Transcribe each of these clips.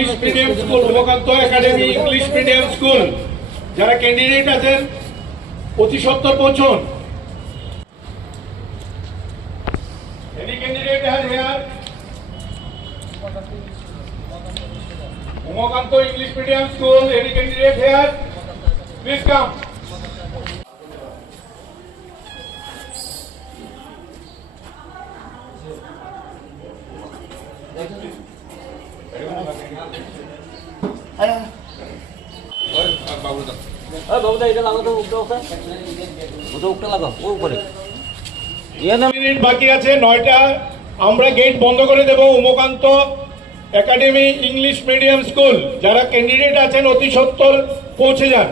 English medium school Umakanta academy English medium school যারা candidate আছেন অতি সত্বর পৌঁছুন। Any candidate here? Umakanto English Medium School. Any candidate here? Please come. বাবুদা এটা লাগাও তো উকটা লাগাও ও উপরে মিনিট বাকি আছে 9টা। আমরা গেট বন্ধ করে দেব। Umakanta academy English medium school যারা ক্যান্ডিডেট আছেন অতি সত্বর পৌঁছে যান।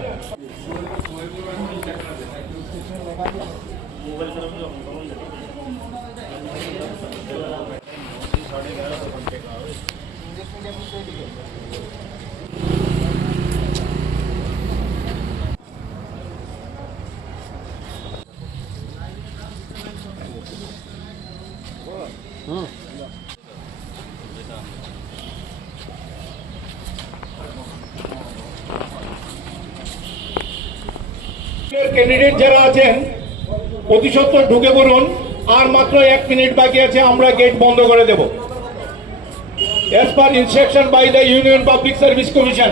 ক্যান্ডিডেট যারা আছেন অতি সত্বর ঢুকে পড়ুন। আর মাত্র 1 মিনিট বাকি আছে, আমরা গেট বন্ধ করে দেব। As per instruction by the Union Public Service Commission.